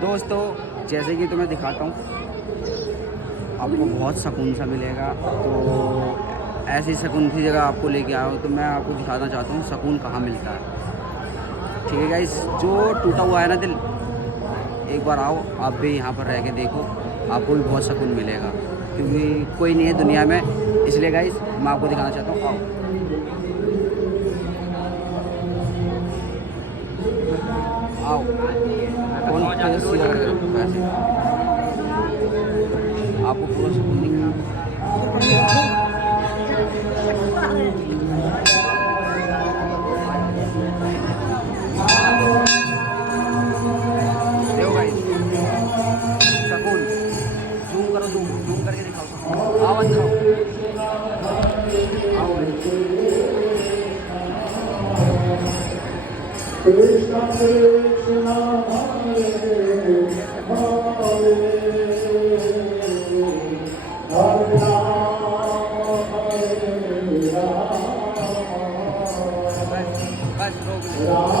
दोस्तों जैसे कि तुम्हें दिखाता हूँ, आपको बहुत सुकून सा मिलेगा। तो ऐसी सुकून की जगह आपको लेके आया हूँ, तो मैं आपको दिखाना चाहता हूँ सुकून कहाँ मिलता है। ठीक है गाइस, जो टूटा हुआ है ना दिल, एक बार आओ आप भी यहाँ पर रह के देखो, आपको भी बहुत सुकून मिलेगा। क्योंकि कोई नहीं है दुनिया में, इसलिए गाइस मैं आपको दिखाना चाहता हूँ। आओ आओ, कौन वैसे आपको पूरा सुकून दिखेगा। देखो गाइस सुकून, जूम करो, जूम जूम करके दिखाओ सुकून। आओ अंदर आओ, आओ Krishna Krishna Hare Hare Hare बस रोक ले।